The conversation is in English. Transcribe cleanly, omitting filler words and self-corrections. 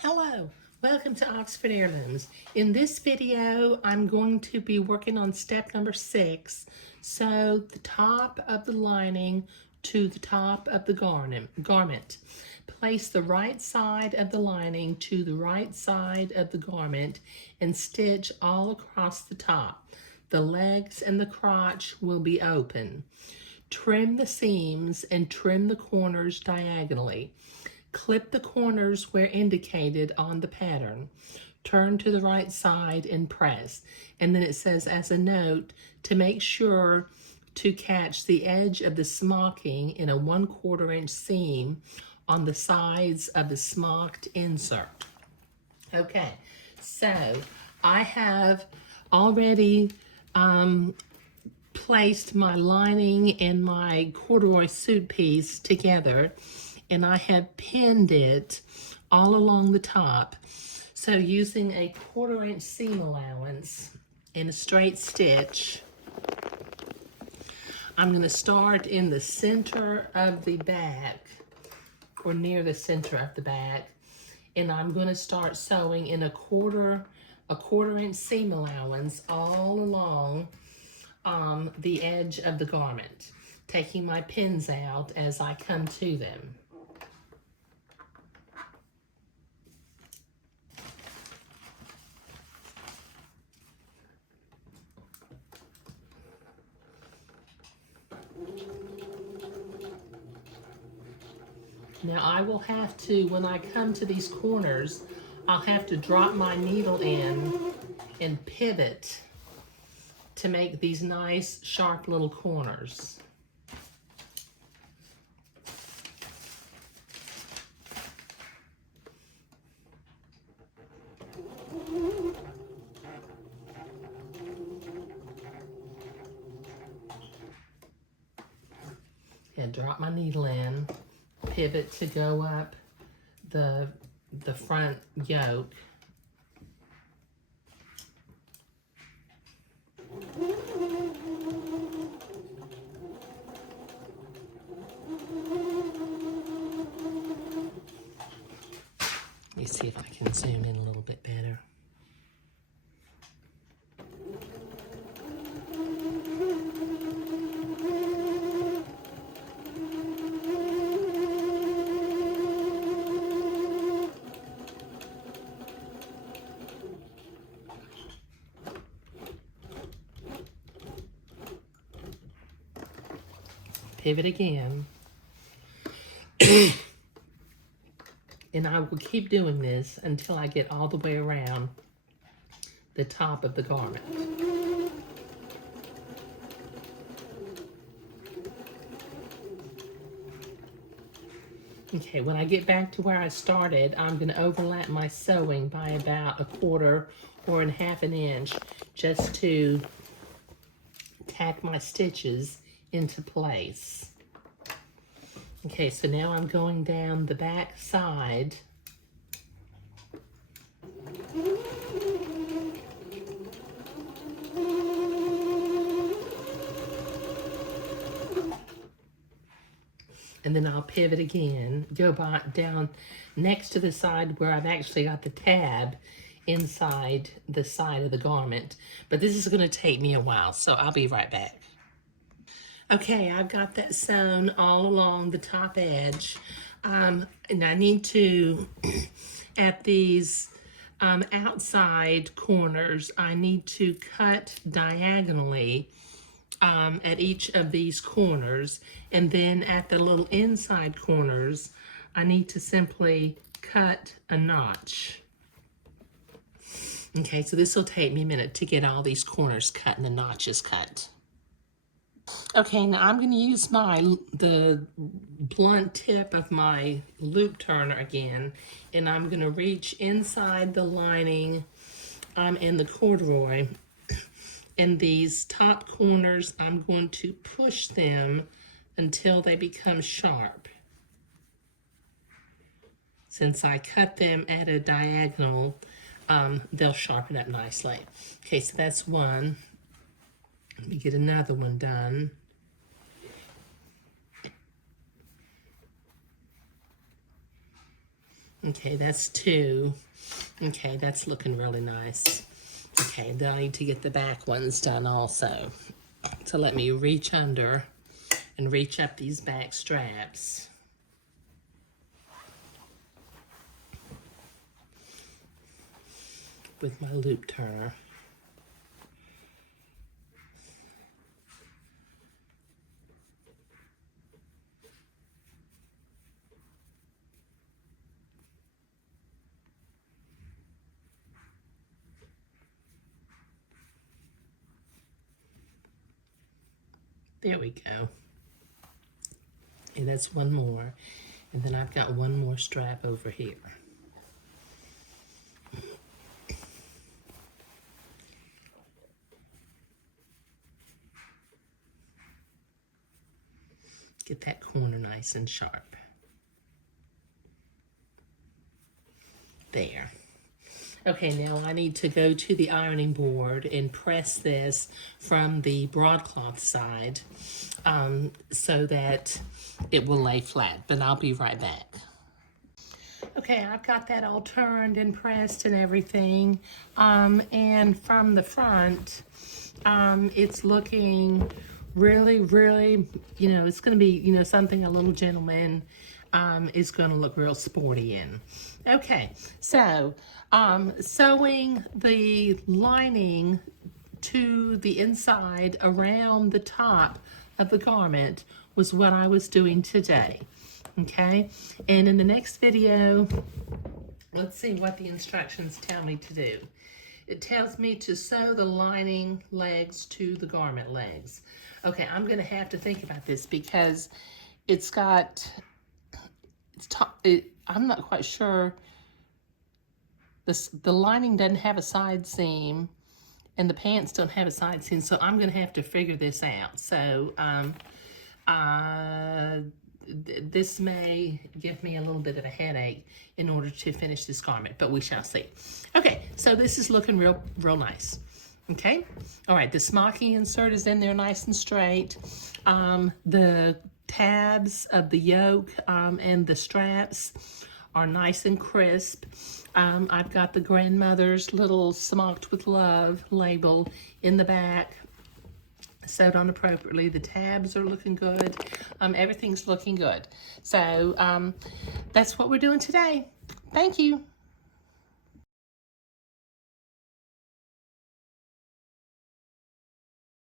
Hello, welcome to Oxford Heirlooms. In this video, I'm going to be working on step number 6. So the top of the lining to the top of the garment. Place the right side of the lining to the right side of the garment and stitch all across the top. The legs and the crotch will be open. Trim the seams and trim the corners diagonally. Clip the corners where indicated on the pattern. Turn to the right side and press. And then it says as a note to make sure to catch the edge of the smocking in a 1/4 inch seam on the sides of the smocked insert. Okay, so I have already placed my lining and my corduroy suit piece together, and I have pinned it all along the top. So using a 1/4 inch seam allowance and a straight stitch, I'm going to start in the center of the back, or near the center of the back, and I'm going to start sewing in a quarter inch seam allowance all along the edge of the garment, taking my pins out as I come to them. Now I will have to, when I come to these corners, I'll have to drop my needle in and pivot to make these nice sharp little corners. And drop my needle in, pivot to go up the front yoke. Let me see if I can zoom in a little bit better. Pivot again. And I will keep doing this until I get all the way around the top of the garment. Okay, when I get back to where I started, I'm going to overlap my sewing by about 1/4 or 1/2 inch just to tack my stitches into place. Okay, so now I'm going down the back side. And then I'll pivot again, go back down next to the side where I've actually got the tab inside the side of the garment. But this is going to take me a while, so I'll be right back. Okay, I've got that sewn all along the top edge. And I need to, at these outside corners, I need to cut diagonally at each of these corners. And then at the little inside corners, I need to simply cut a notch. Okay, so this will take me a minute to get all these corners cut and the notches cut. Okay, now I'm going to use the blunt tip of my loop turner again, and I'm going to reach inside the lining and the corduroy. And these top corners, I'm going to push them until they become sharp. Since I cut them at a diagonal, they'll sharpen up nicely. Okay, so that's one. Let me get another one done. Okay, that's 2. Okay, that's looking really nice. Okay, then I need to get the back ones done also. So let me reach under and reach up these back straps. With my loop turner. There we go. And that's one more. And then I've got one more strap over here. Get that corner nice and sharp. There. Okay, now I need to go to the ironing board and press this from the broadcloth side so that it will lay flat, but I'll be right back. Okay, I've got that all turned and pressed and everything, and from the front, it's looking really, really, it's going to be, something a little gentleman is going to look real sporty in. Okay, so sewing the lining to the inside around the top of the garment was what I was doing today. Okay, and in the next video, let's see what the instructions tell me to do. It tells me to sew the lining legs to the garment legs. Okay, I'm gonna have to think about this because I'm not quite sure. The lining doesn't have a side seam and the pants don't have a side seam, so I'm gonna have to figure this out. So this may give me a little bit of a headache in order to finish this garment, but we shall see. Okay, so this is looking real nice. Okay, all right, the smocking insert is in there nice and straight. The tabs of the yoke and the straps are nice and crisp. I've got the grandmother's little Smocked with Love label in the back, sewed on appropriately. The tabs are looking good. Everything's looking good. So that's what we're doing today. Thank you.